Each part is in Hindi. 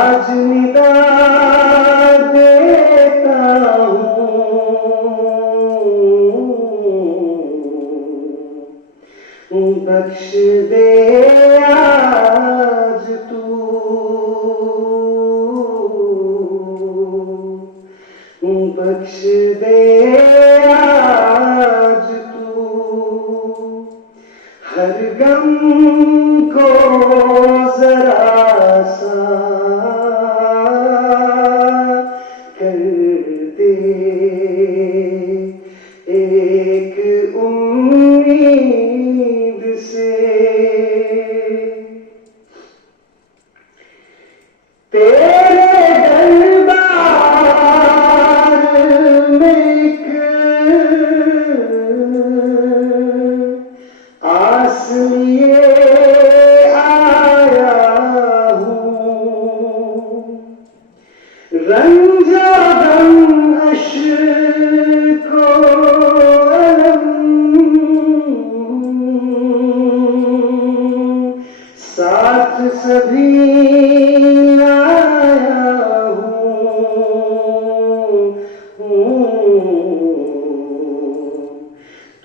आज निदा देता हूँ, बख्श दे आज तू, बख्श दे आज तू, हर गम को जरा सा कर दे, एक उम्मीद से तेरे दरबार में एक आस लिए आया हूँ, रंजा गम अश्को अलम साथ सभी आया हूँ,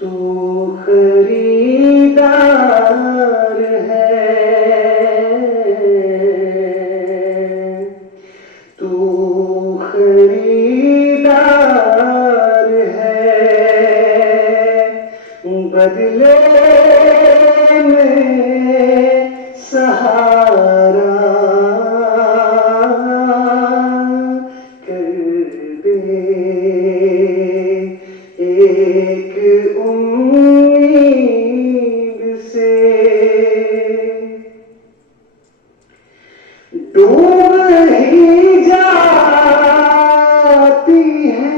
तू खरीदार है, तू खरीदार है, बदले में सहारा कर दे, एक उम्मीद से डूब ही जाती है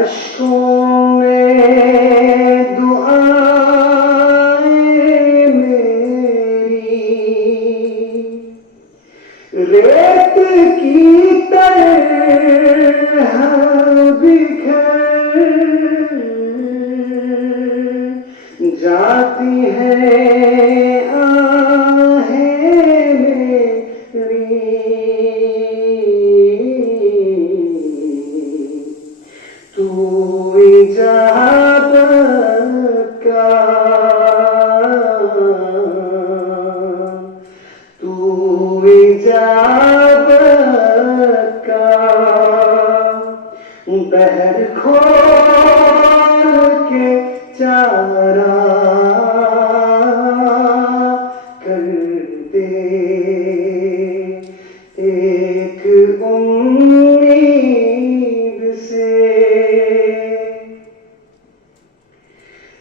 अश्कों में दुआएं मेरी, रेत की तरह बिखर जाती है आहें मेरी, तू इजाज़त का, तू इजाज़त का बहर खोल के चारा कर दे, एक उम्मीद से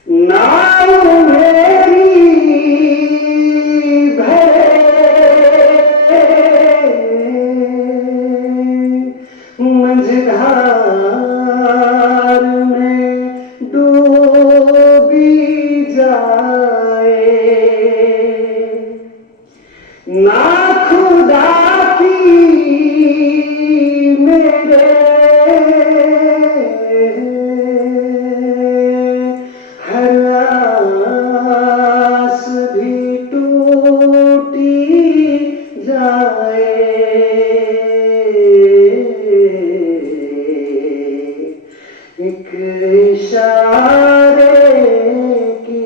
नाव मेरी भरे मंझधार में डूबी जाए, ना खुदा की मेरे हर आस भी टूटी जाए, एक इशारे की,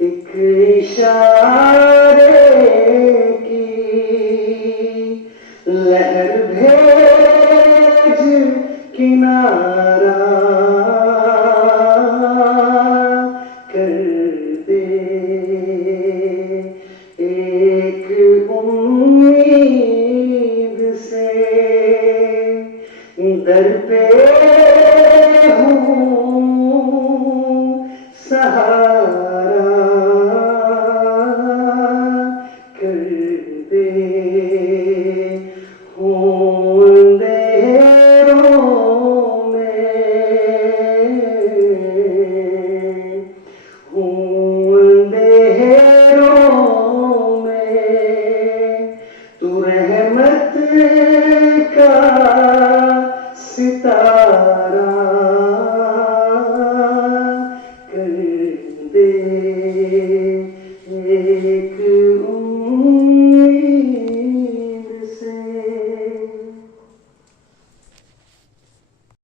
एक इशारे की लहर भेज किनारा कर दे, एक उम्मीद से दर पे हूँ सहारा कर दे, हूँ अंधेरों में, हूँ अंधेरों में तू रह